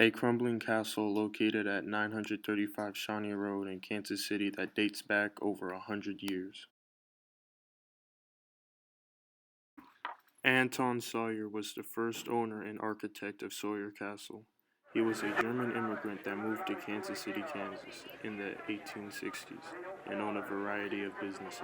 A crumbling castle located at 935 Shawnee Road in Kansas City that dates back over 100 years. Anton Sauer was the first owner and architect of Sauer Castle. He was a German immigrant that moved to Kansas City, Kansas in the 1860s and owned a variety of businesses.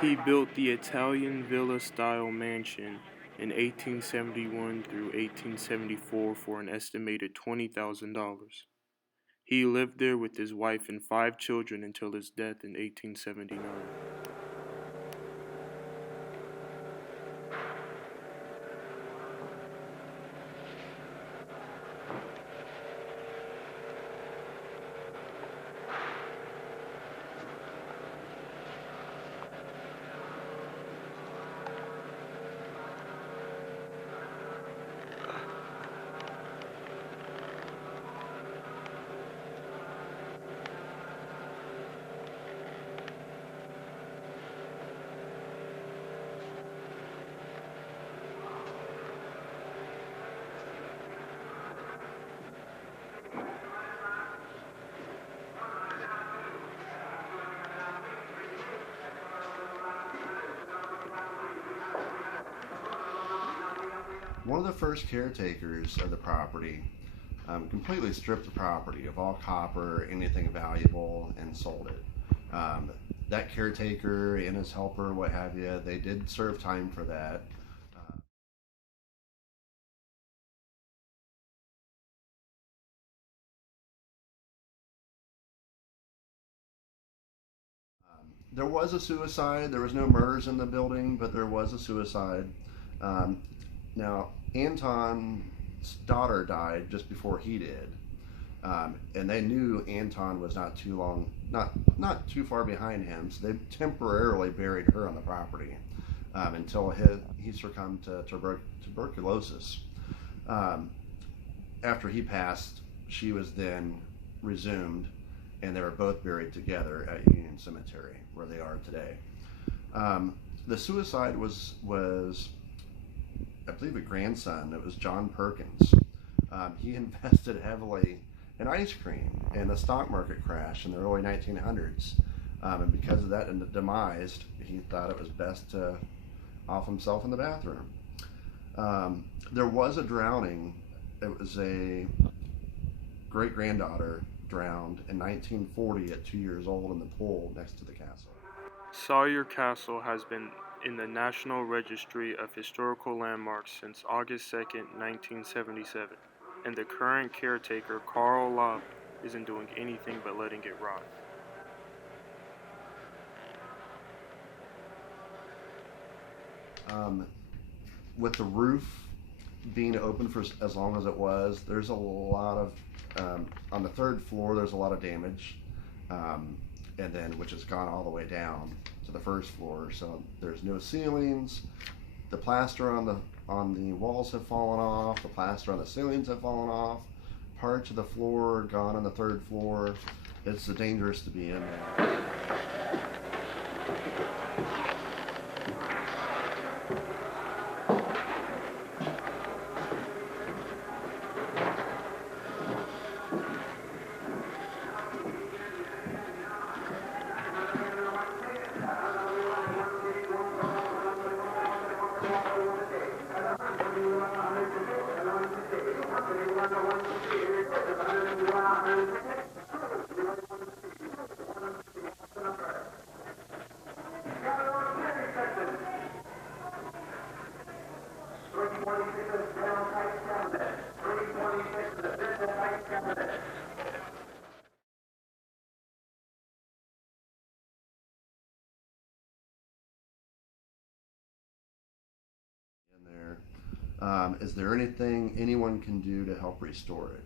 He built the Italian villa-style mansion in 1871 through 1874 for an estimated $20,000. He lived there with his wife and 5 children until his death in 1879. One of the first caretakers of the property completely stripped the property of all copper, anything valuable, and sold it. That caretaker and his helper, what have you, they did serve time for that. Uh, there was a suicide. There was no murders in the building, but there was a suicide. Um, Now, Anton's daughter died just before he did. And they knew Anton was not too far behind him, so they temporarily buried her on the property until he succumbed to tuberculosis. Um, After he passed, she was then resumed, and they were both buried together at Union Cemetery, where they are today. Um, the suicide was I believe a grandson. It was John Perkins. He invested heavily in ice cream in the stock market crash in the early 1900s. And because of that and the demise, he thought it was best to off himself in the bathroom. There was a drowning. It was a great granddaughter drowned in 1940 at 2 years old in the pool next to the castle. Sauer Castle has been in the National Registry of Historical Landmarks since August 2nd, 1977, and the current caretaker, Carl Lobb, isn't doing anything but letting it rot. Um, with the roof being open for as long as it was, there's a lot of on the third floor. There's a lot of damage, and then which has gone all the way down to the first floor. So there's no ceilings. The plaster on the walls have fallen off. The plaster on the ceilings have fallen off. Parts of the floor gone on the third floor. It's dangerous to be in there. In there. Is there anything anyone can do to help restore it?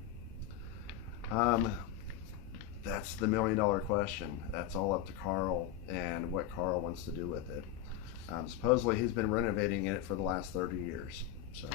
That's the $1 million question. That's all up to Carl and what Carl wants to do with it. Supposedly he's been renovating it for the last 30 years. So